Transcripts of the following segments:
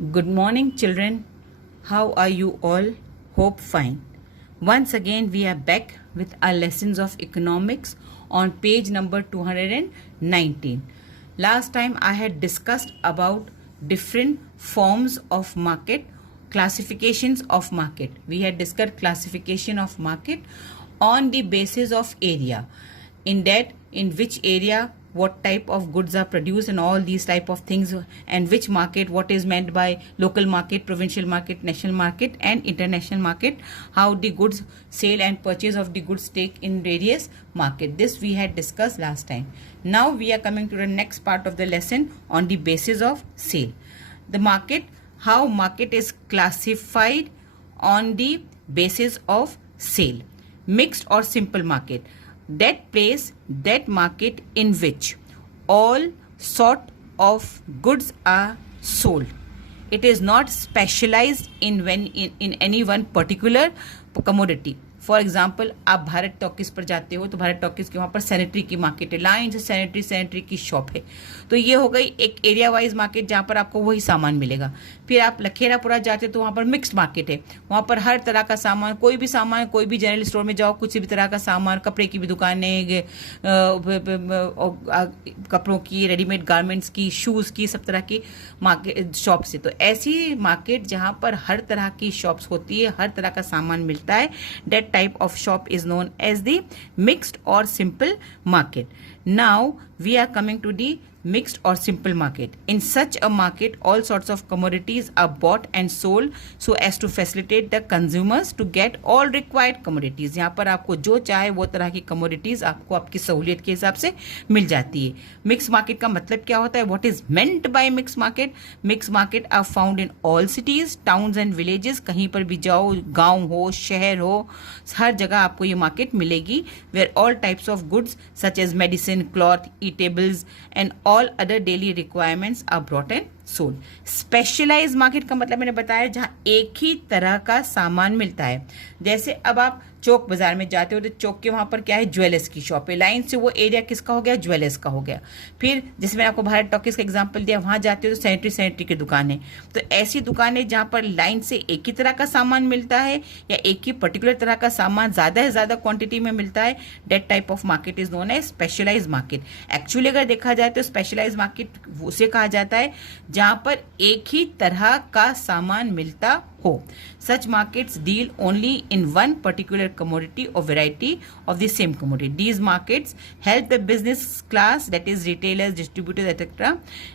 Good morning, children. How are you all? Hope fine. Once again, we are back with our lessons of economics on page number 219. Last time, I had discussed about different forms of market, classifications of market. We had discussed classification of market on the basis of area. In that, in which area what type of goods are produced and all these type of things, and which market, what is meant by local market, provincial market, national market and international market, how the goods sale and purchase of the goods take in various market. This we had discussed last time. Now we are coming to the next part of the lesson on the basis of sale. The market, how market is classified on the basis of sale. Mixed or simple market, that place, that market in which all sort of goods are sold. It is not specialized in any one particular commodity. For example, आप Bharat talkies पर जाते हो तो Bharat talkies के वहाँ पर sanitary की market है, लाइन से सैनिटरी की शॉप है. तो ये हो गई एक एरिया वाइज मार्केट जहाँ पर आपको वही सामान मिलेगा. फिर आप लखेरापुरा जाते हो तो वहाँ पर मिक्स्ड मार्केट है, वहाँ पर हर तरह का सामान, कोई भी सामान, कोई भी जनरल स्टोर में जाओ, कुछ भी तरह का सामान, कपड़े की भी दुकानें, कपड़ों की, रेडीमेड गारमेंट्स की, शूज़ की, सब तरह की मार्केट शॉप्स है. तो ऐसी मार्केट जहाँ पर हर तरह की शॉप्स होती है, हर तरह का सामान मिलता है, that type of shop is known as the mixed or simple market. Now we are coming to the mixed or simple market. In such a market, all sorts of commodities are bought and sold so as to facilitate the consumers to get all required commodities. यहाँ पर आपको जो चाहे वो तरह की commodities आपको आपकी सहूलियत के हिसाब से मिल जाती है. Mixed market का मतलब क्या होता है? What is meant by mixed market? Mixed market are found in all cities, towns and villages. कहीं पर भी जाओ, गांव हो, शहर हो, हर जगह आपको ये मार्केट मिलेगी. Where all types of goods such as medicine, cloth, eatables and all other daily requirements are brought and sold. Specialise market का मतलब मैंने बताया जहां एक ही तरह का सामान मिलता है. जैसे अब आप चौक बाजार में जाते हो तो चौक के वहां पर क्या है, ज्वेलर्स की शॉप है, लाइन से वो एरिया किसका हो गया, ज्वेलर्स का हो गया. फिर जैसे मैंने आपको भारत टॉकीज का एग्जांपल दिया, वहां जाते हो तो सैनिटरी की दुकान है. तो ऐसी दुकानें जहां पर लाइन से एक ही तरह का सामान मिलता है या एक ही पर्टिकुलर तरह का सामान ज्यादा से ज्यादा क्वांटिटी में मिलता है, that type of market is known as specialise market. Actually अगर देखा जाए तो स्पेशलाइज मार्केट उसे कहा जाता है जहां पर एक ही तरह का सामान मिलता हो. Such markets deal only in one particular commodity or variety of the same commodity. These markets help the business class, that is retailers, distributors, etc.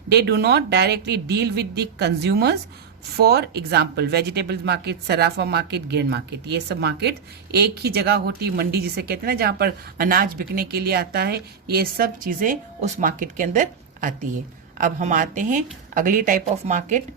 They do not directly deal with the consumers. For example, vegetables market, Sarafa market, grain market, ये सब market एक ही जगह होती, मंडी जिसे कहते हैं ना, जहाँ पर अनाज बिकने के लिए आता है, ये सब चीजें उस मार्केट के अंदर आती है. अब हम आते हैं अगली type of market,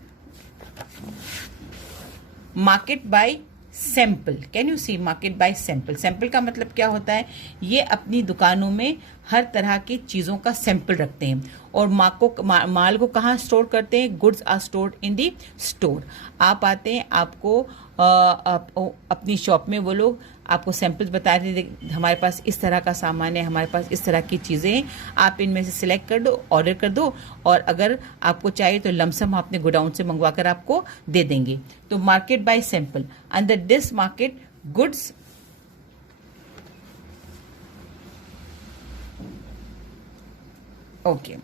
market by sample. Can you see, market by sample. Sample का मतलब क्या होता है, ये अपनी दुकानों में हर तरह की चीज़ों का सैंपल रखते हैं और माल को कहाँ स्टोर करते हैं, goods are stored in the store. आप आते हैं, आपको अपनी शॉप में वो लोग आपको सैंपल्स बताते हैं, हमारे पास इस तरह का सामान है, हमारे पास इस तरह की चीज़ें हैं, आप इनमें से सिलेक्ट कर दो, ऑर्डर कर दो, और अगर आपको चाहिए तो लमसम अपने गोडाउन से मंगवा कर आपको दे देंगे. तो market by sample. Under this market goods okay.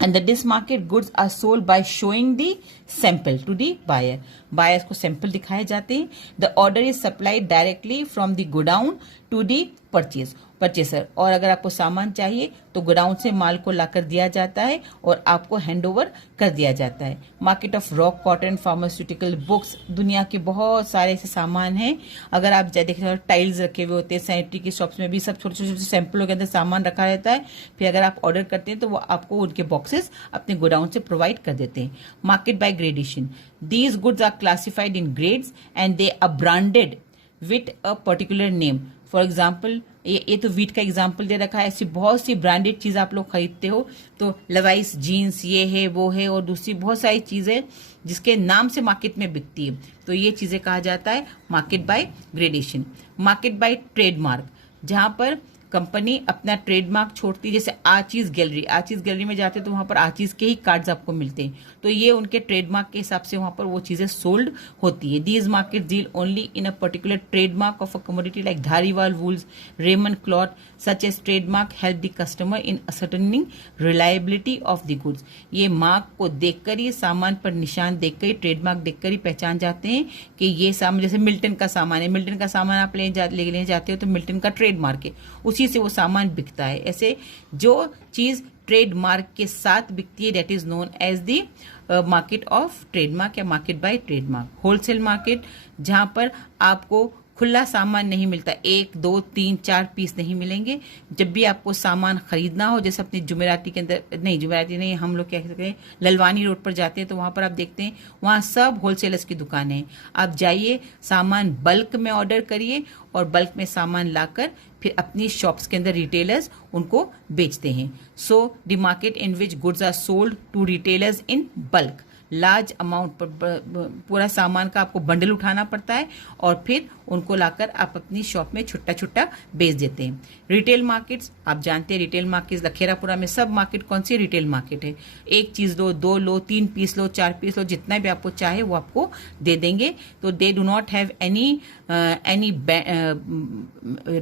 Under this market, goods are sold by showing the sample to the buyer. Buyers को sample दिखाए जाते हैं. The order is supplied directly from the godown to the purchaser. और अगर आपको सामान चाहिए तो गोडाउन से माल को लाकर दिया जाता है और आपको हैंडओवर कर दिया जाता है. Market of rock cotton, pharmaceutical, books, दुनिया के बहुत सारे ऐसे सामान हैं. अगर आप देखें, टाइल्स रखे हुए होते हैं, सैनिटरी की शॉप्स में भी सब छोटे छोटे सैंपलों के अंदर सामान रखा रहता है. फिर अगर आप ऑर्डर करते हैं तो वो आपको उनके बॉक्सेस अपने गोडाउन से प्रोवाइड कर देते हैं. Market by gradation. These goods are classified in grades and they are branded with a particular name. For example, ये तो वीट का एग्जाम्पल दे रखा है. ऐसी बहुत सी ब्रांडेड चीज आप लोग खरीदते हो, तो लवाइस जीन्स, ये है वो है, और दूसरी बहुत सारी चीजें जिसके नाम से मार्केट में बिकती है, तो ये चीजें कहा जाता है market by gradation. Market by trademark, जहां पर कंपनी अपना ट्रेडमार्क छोड़ती है। जैसे आचीज गैलरी में जाते हैं तो वहां पर आचीज के ही कार्ड्स आपको मिलते हैं, तो ये उनके ट्रेडमार्क के हिसाब से वहां पर वो चीजें सोल्ड होती है। These market deal only in a particular trademark of a commodity like Dhariwal wools, Raymond cloth such as trademark help the customer in ascertaining reliability of the goods. ये मार्क को देखकर ही, सामान पर निशान देखकर ही, ट्रेडमार्क देखकर ही पहचान जाते हैं कि ये सामान, जैसे मिल्टन का सामान है, मिल्टन का सामान आप लेने जाते हो तो मिल्टन का ट्रेडमार्क है, उसी से वो सामान बिकता है। ऐसे जो चीज ट्रेडमार्क के साथ बिकती है, that is known as the market of trademark या market by trademark. Wholesale market, जहां पर आपको खुला सामान नहीं मिलता, 1, 2, 3, 4 पीस नहीं मिलेंगे। जब भी आपको सामान खरीदना हो, जैसे अपनी जुमेराती के अंदर, नहीं जुमेराती नहीं, हम लोग क्या कहते हैं, ललवानी रोड पर जाते हैं तो वहां पर आप देखते हैं वहां सब होलसेलर्स की दुकानें हैं। आप जाइए, सामान बल्क में ऑर्डर करिए और बल्क में सामान लाकर फिर अपनी शॉप्स के अंदर रिटेलर्स उनको बेचते हैं। So the market in which goods are sold to retailers in bulk, large amount पर पूरा सामान का आपको बंडल उठाना पड़ता है और फिर उनको लाकर आप अपनी शॉप में छुट्टा छुट्टा बेच देते हैं। रिटेल मार्केट्स, आप जानते हैं रिटेल मार्केट्स लखेरापुरा में सब मार्केट कौन सी रिटेल मार्केट है, एक चीज लो, 2 लो, 3 पीस लो, 4 पीस लो, जितना भी आपको चाहे वो आपको दे देंगे। तो they do not have any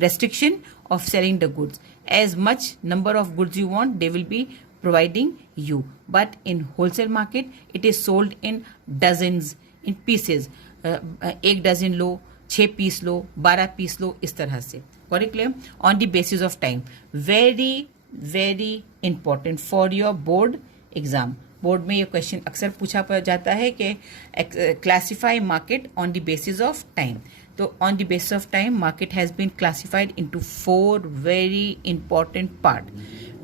restriction of selling the goods. As much number of goods you want, they will be providing you. But in wholesale market, it is sold in dozens, in pieces. 1 dozen लो, 6 piece लो, 12 piece लो, इस तरह से। Correctly? On the basis of time. Very, very important for your board exam. Board में ये question अक्सर पूछा जाता है कि classify market on the basis of time. तो on the basis of time market has been classified into 4 very important part.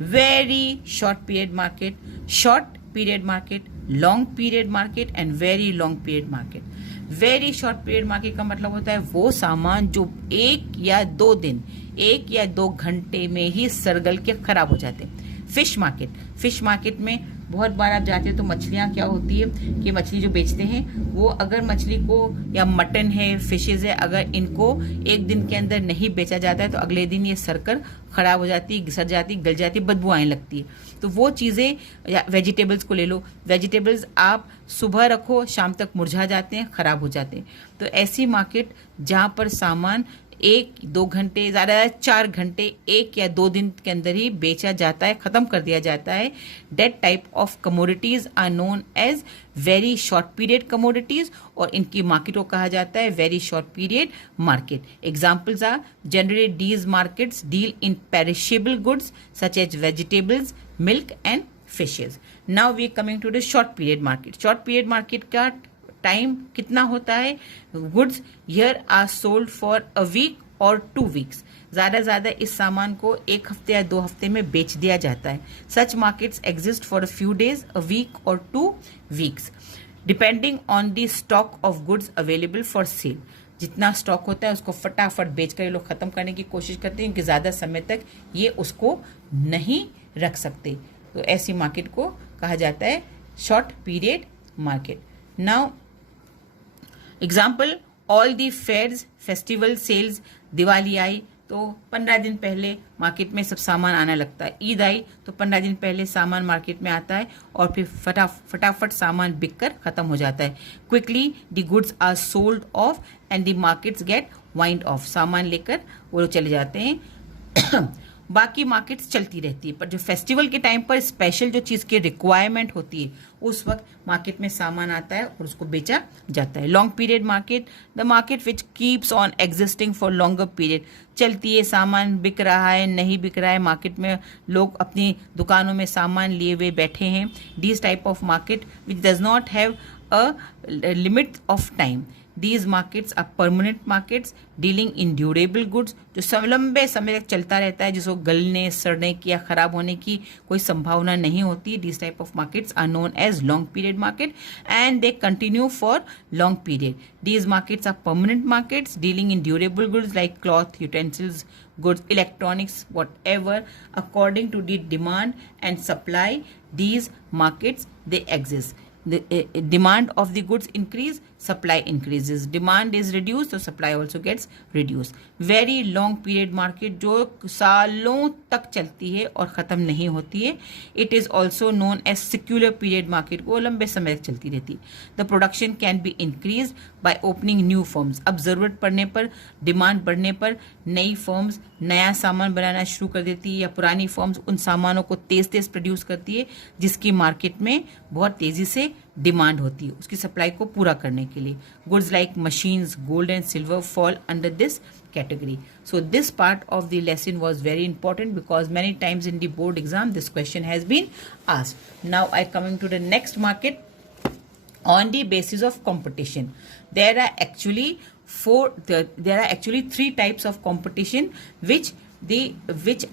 Very short period market, short period market, long period market and very long period market. Very short period market का मतलब होता है वो सामान जो 1 या 2 दिन, 1 या 2 घंटे में ही सरगल के खराब हो जाते हैं। फिश मार्केट में बहुत बार आप जाते हैं तो मछलियां क्या होती है कि मछली जो बेचते हैं वो, अगर मछली को, या मटन है, फिशेज है, अगर इनको 1 दिन के अंदर नहीं बेचा जाता है तो अगले दिन ये सरकर खराब हो जाती है, घिसर जाती, गल जाती, बदबू आने लगती है। तो वो चीजें, या वेजिटेबल्स को ले लो, वेजिटेबल्स आप सुबह रखो, शाम तक मुरझा जाते हैं, खराब हो जाते हैं। तो ऐसी मार्केट जहां पर सामान 1-2 घंटे, ज्यादा 4 घंटे, 1 या 2 दिन के अंदर ही बेचा जाता है, खत्म कर दिया जाता है, that type of commodities are known as very short period commodities, और इनकी मार्केट को कहा जाता है very short period market. Examples are generally these markets deal in perishable goods such as vegetables, milk and fishes. Now we coming to the short period market. Short period market का time कितना होता है? Goods here are sold for a week और 2 weeks. ज्यादा इस सामान को 1 हफ्ते या 2 हफ्ते में बेच दिया जाता है। Such markets exist for a few days, a week और 2 weeks, depending on the stock of goods available for sale. जितना स्टॉक होता है उसको फटाफट बेचकर ये लोग खत्म करने की कोशिश करते हैं, क्योंकि ज्यादा समय तक ये उसको नहीं रख सकते। तो ऐसी मार्केट को कहा जाता है short period market. Now example, all the fairs, festival sales, Diwali आई तो 15 दिन पहले मार्केट में सब सामान आना लगता है। ईद आई तो 15 दिन पहले सामान मार्केट में आता है और फिर फटाफट सामान बिककर खत्म हो जाता है। Quickly the goods are sold off and the markets get wind off. सामान लेकर वो लोग चले जाते हैं। बाकी मार्केट्स चलती रहती है, पर जो फेस्टिवल के टाइम पर स्पेशल जो चीज की रिक्वायरमेंट होती है उस वक्त मार्केट में सामान आता है और उसको बेचा जाता है। Long period market, the market which keeps on existing for longer period. चलती है, सामान बिक रहा है, नहीं बिक रहा है, मार्केट में लोग अपनी दुकानों में सामान लिए हुए बैठे हैं। This type of market which does not have a limit of time. These markets are permanent markets dealing in durable goods, जो लंबे समय तक चलता रहता है, जिसको गलने, सड़ने की या खराब होने की कोई संभावना नहीं होती। These type of markets are known as long period market and they continue for long period. These markets are permanent markets dealing in durable goods like cloth, utensils, goods, electronics, whatever. According to the demand and supply, these markets they exist. demand of the goods increase, supply increases. Demand is reduced, so supply also gets reduced. Very long period market जो सालों तक चलती है और ख़त्म नहीं होती है. It is also known as secular period market. वो लंबे समय तक चलती रहती है. The production can be increased by opening new firms. अब ज़रूरत पड़ने पर, डिमांड बढ़ने पर नई फर्म्स नया सामान बनाना शुरू कर देती है, या पुरानी फर्म्स उन सामानों को तेज तेज प्रोड्यूस करती है जिसकी मार्केट में बहुत तेजी से डिमांड होती है उसकी सप्लाई को पूरा करने के लिए. Goods like machines, gold and silver fall under this category. So this part of the lesson was very important because many times in the board exam this question has been asked. Now I coming to the next market. On the basis of competition, there are actually three types of competition which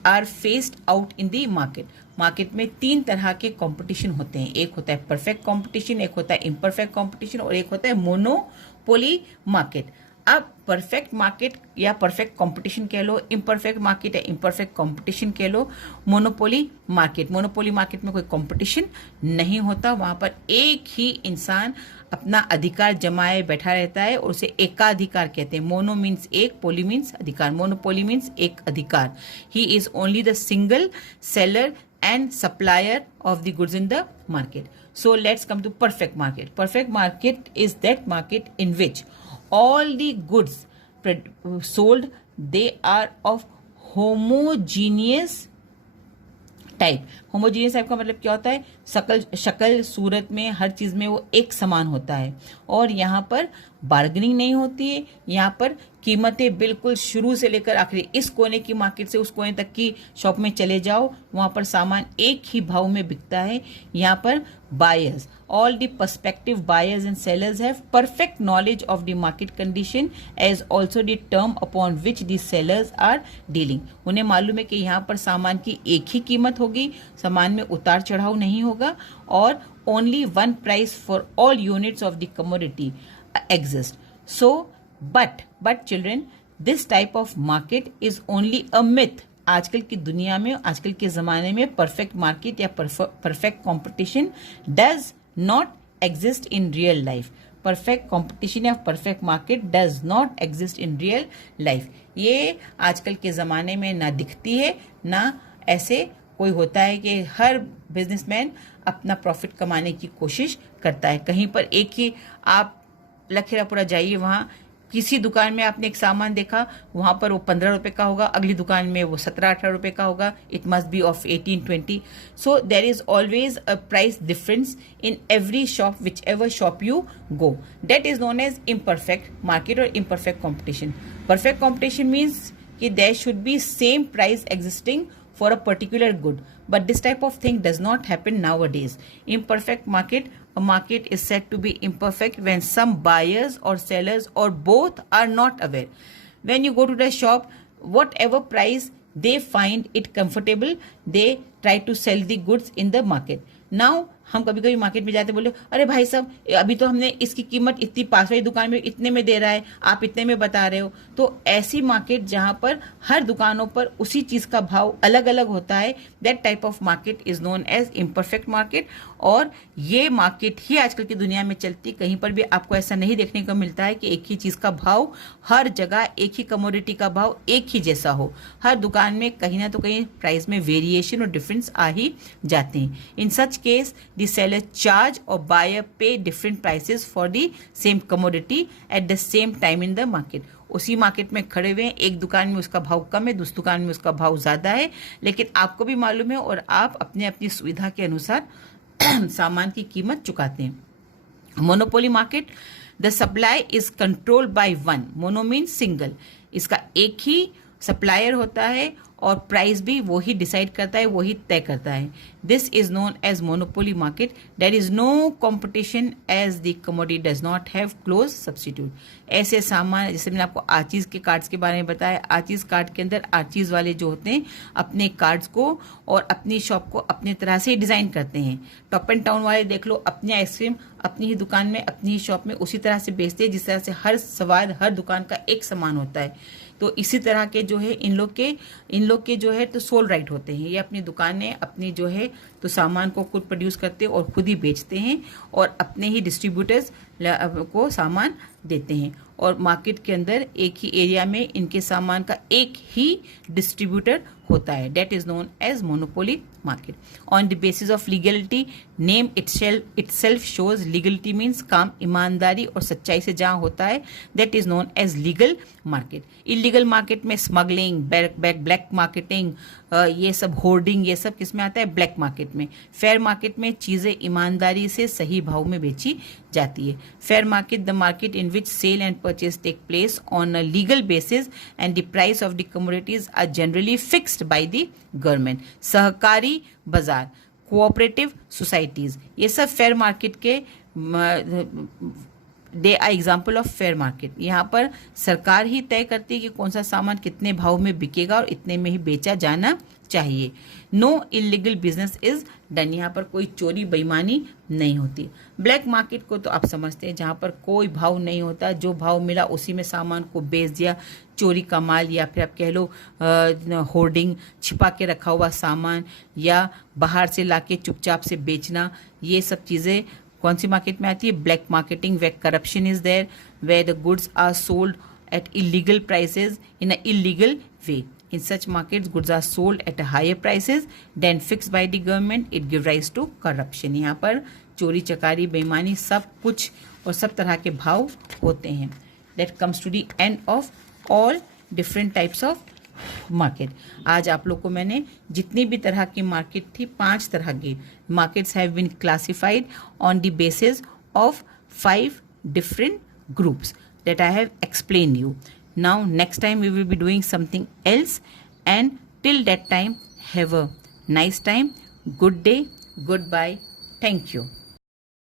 are faced out in the market. Market में तीन तरह के competition होते हैं. एक होता है perfect competition, एक होता है इम्परफेक्ट कंपटीशन और एक होता है मोनोपोली मार्केट. अब परफेक्ट मार्केट या परफेक्ट कंपटीशन कह लो, इम्परफेक्ट मार्केट या इम्परफेक्ट कंपटीशन कह लो, मोनोपोली मार्केट में कोई कंपटीशन नहीं होता. वहां पर एक ही इंसान अपना अधिकार जमाए बैठा रहता है और उसे एकाधिकार कहते हैं. मोनो मीन्स एक, पोली मीन्स अधिकार. मोनोपोली मीन्स एक अधिकार. He is only the single seller and supplier of the goods in the market. So let's come to perfect market. Perfect market is that market in which all the goods sold, they are of homogeneous type. Homogeneous type का मतलब क्या होता है? शक्ल सूरत में हर चीज में वो एक समान होता है और यहाँ पर बार्गेनिंग नहीं होती है. यहाँ पर कीमतें बिल्कुल शुरू से लेकर आखिरी, इस कोने की मार्केट से उस कोने तक की शॉप में चले जाओ, वहां पर सामान एक ही भाव में बिकता है. यहाँ पर buyers, all the prospective buyers and sellers have perfect knowledge of the market condition as also the term upon which the sellers are dealing. उन्हें मालूम है कि यहाँ पर सामान की एक ही कीमत होगी, सामान में उतार चढ़ाव नहीं होगा और only one price for all units of the commodity exist. So but children, this type of market is only a myth. आजकल की दुनिया में, आजकल के ज़माने में परफेक्ट मार्केट या perfect competition does not exist in real life. Perfect competition या perfect market does not exist in real life. ये आजकल के ज़माने में ना दिखती है, ना ऐसे कोई होता है कि हर बिजनेसमैन अपना प्रॉफिट कमाने की कोशिश करता है. कहीं पर एक ही आप लखीरापुरा जाइए, वहाँ किसी दुकान में आपने एक सामान देखा, वहां पर वो 15 रुपए का होगा, अगली दुकान में वो 17-18 रुपए का होगा. It must be of 18-20. So there is always a price difference in every shop, which ever shop you go. That is known as imperfect market और imperfect competition. Perfect competition means कि there should be same price existing for a particular good, but this type of thing does not happen nowadays. Imperfect market, a market is said to be imperfect when some buyers or sellers or both are not aware. When you go to the shop, whatever price they find it comfortable, they try to sell the goods in the market. Now हम कभी कभी market में जाते बोले, अरे भाई साहब अभी तो हमने इसकी कीमत इतनी, पास वाली दुकान में इतने में दे रहा है, आप इतने में बता रहे हो. तो ऐसी मार्केट जहां पर हर दुकानों पर उसी चीज का भाव अलग अलग होता है, that type of market is known as imperfect market. और ये मार्केट ही आजकल की दुनिया में चलती. कहीं पर भी आपको ऐसा नहीं देखने को मिलता है कि एक ही चीज का भाव हर जगह, एक ही कमोडिटी का भाव एक ही जैसा हो. हर दुकान में कहीं ना तो कहीं प्राइस में वेरिएशन और डिफरेंस आ ही जाते हैं. In such case the seller charge or buyer pay different prices for the same commodity at the same time in the market. उसी मार्केट में खड़े हुए हैं, एक दुकान में उसका भाव कम है, दूसरी दुकान में उसका भाव ज्यादा है, लेकिन आपको भी मालूम है और आप अपने अपनी सुविधा के अनुसार सामान की कीमत चुकाते हैं. Monopoly market, the supply is controlled by one. Mono mean single. इसका एक ही सप्लायर होता है और प्राइस भी वही डिसाइड करता है, वही तय करता है. This is known as monopoly market. There is no competition as the commodity does not have close substitute. ऐसे सामान, जैसे मैंने आपको आचीज के कार्ड्स के बारे में बताया, आचीज कार्ड के अंदर आचीज वाले जो होते हैं अपने कार्ड्स को और अपनी शॉप को अपनी तरह से डिजाइन करते हैं. टॉप एंड टाउन वाले देख लो, अपनी आइसक्रीम अपनी ही दुकान में, अपनी ही शॉप में उसी तरह से बेचते हैं जिस तरह से हर स्वाद हर दुकान का एक समान होता है. तो इसी तरह के जो है इन लोग लोग के जो है तो सोल राइट होते हैं, ये अपनी दुकानें अपनी जो है तो सामान को खुद प्रोड्यूस करते हैं और खुद ही बेचते हैं और अपने ही डिस्ट्रीब्यूटर्स को सामान देते हैं, और मार्केट के अंदर एक ही एरिया में इनके सामान का एक ही डिस्ट्रीब्यूटर होता है. That is known as monopoly market. On the basis of legality, name itself shows legality means काम ईमानदारी और सच्चाई से जहां होता है, that is known as legal market. Illegal market में स्मगलिंग, ब्लैक मार्केटिंग, ये सब होर्डिंग, ये सब किस में आता है? ब्लैक मार्केट में. फेयर मार्केट में चीजें ईमानदारी से सही भाव में बेची जाती है. Fair market, the market in which sale and purchase take place on a legal basis and the price of the commodities are generally fixed by the government. सहकारी बाजार, कोऑपरेटिव सोसाइटीज, ये सब फेयर मार्केट के they are example of fair market. यहाँ पर सरकार ही तय करती है कि कौन सा सामान कितने भाव में बिकेगा और इतने में ही बेचा जाना चाहिए. No illegal business is done, यहाँ पर कोई चोरी बेईमानी नहीं होती. ब्लैक मार्केट को तो आप समझते हैं, जहाँ पर कोई भाव नहीं होता, जो भाव मिला उसी में सामान को बेच दिया. चोरी का माल, या फिर आप कह लो होर्डिंग, छिपा के रखा हुआ सामान, या बाहर से लाके चुपचाप से बेचना, ये सब चीज़ें कौन सी मार्केट में आती है? Black marketing. Where corruption is there, where the goods are sold at illegal prices in a illegal way. In such markets, goods are sold at higher prices than fixed by the government. It gives rise to corruption. यहाँ पर चोरी चकारी बेईमानी सब कुछ और सब तरह के भाव होते हैं. That comes to the end of all different types of market. आज आप लोग को मैंने जितनी भी तरह की मार्केट थी, 5 तरह की markets have been classified on the basis of 5 different groups that I have explained you. Now next time we will be doing something else, and till that time have a nice time. Good day, goodbye, thank you.